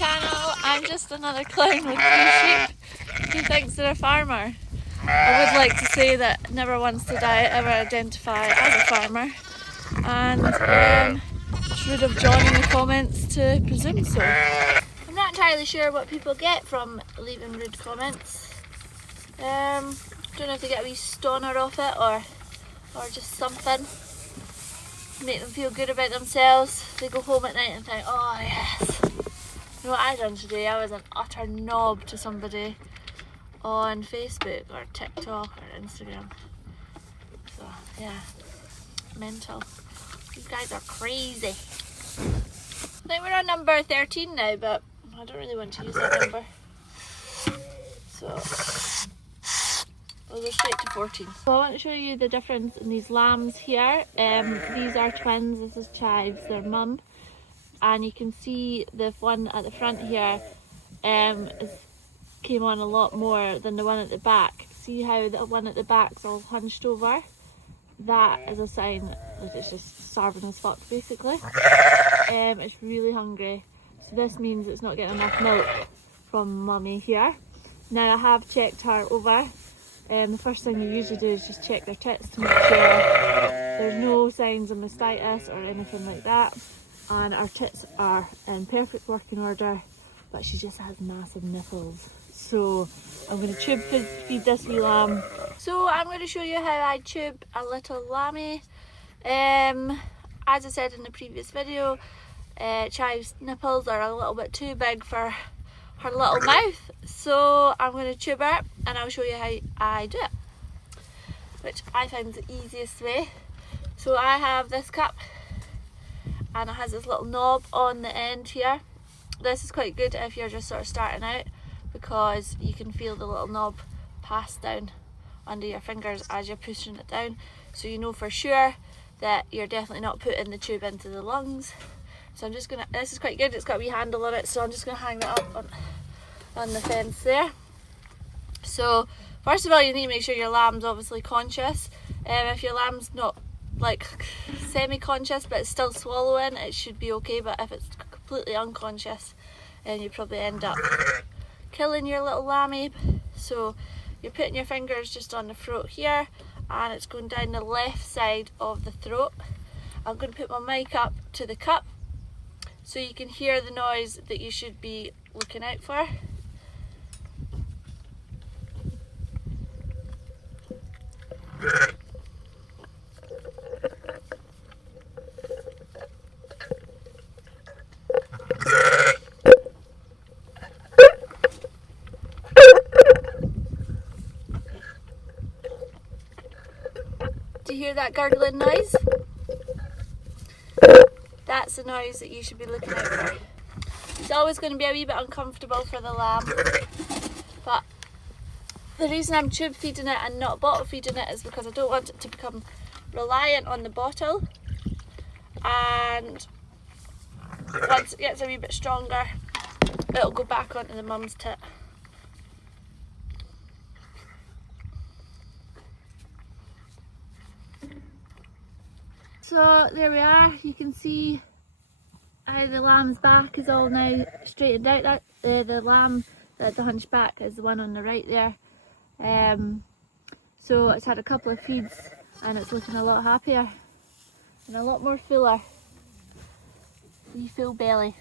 channel. I'm just another clown with 3 sheep who thinks they're a farmer. I would like to say that never once did I ever identify as a farmer, and should have John in the comments to presume so. I'm not entirely sure what people get from leaving rude comments. Don't know if they get a wee stoner off it or just something. Make them feel good about themselves. They go home at night and think, oh yes. You know what I done today? I was an utter knob to somebody on Facebook or TikTok or Instagram. So yeah, mental. These guys are crazy. I think we're on number 13 now, but I don't really want to use that number. So we'll go straight to 14. So I want to show you the difference in these lambs here. These are twins, this is Chives, their mum. And you can see the one at the front here came on a lot more than the one at the back. See how the one at the back's all hunched over? That is a sign that it's just starving as fuck basically. It's really hungry. So this means it's not getting enough milk from mummy here. Now I have checked her over. The first thing you usually do is just check their tits to make sure there's no signs of mastitis or anything like that. And our tits are in perfect working order, but she just has massive nipples. So I'm going to tube feed this wee lamb. So I'm going to show you how I tube a little lammy. As I said in the previous video, Chive's nipples are a little bit too big for her little mouth. So I'm going to tube her and I'll show you how I do it, which I find the easiest way. So I have this cup and it has this little knob on the end here. This is quite good if you're just sort of starting out because you can feel the little knob pass down under your fingers as you're pushing it down, so you know for sure that you're definitely not putting the tube into the lungs. So I'm just gonna, this is quite good, it's got a wee handle on it, so I'm just gonna hang that up on the fence there. So first of all, you need to make sure your lamb's obviously conscious. If your lamb's not like semi-conscious but it's still swallowing, it should be okay, but if it's completely unconscious, then you probably end up killing your little lammy. So you're putting your fingers just on the throat here and it's going down the left side of the throat. I'm going to put my mic up to the cup so you can hear the noise that you should be looking out for. Do you hear that gurgling noise? That's the noise that you should be looking out for. It's always going to be a wee bit uncomfortable for the lamb, but the reason I'm tube feeding it and not bottle feeding it is because I don't want it to become reliant on the bottle, and once it gets a wee bit stronger it'll go back onto the mum's tit. So there we are, you can see how the lamb's back is all now straightened out. That the lamb, the hunchback, is the one on the right there. So it's had a couple of feeds and it's looking a lot happier and a lot more fuller. Wee full belly.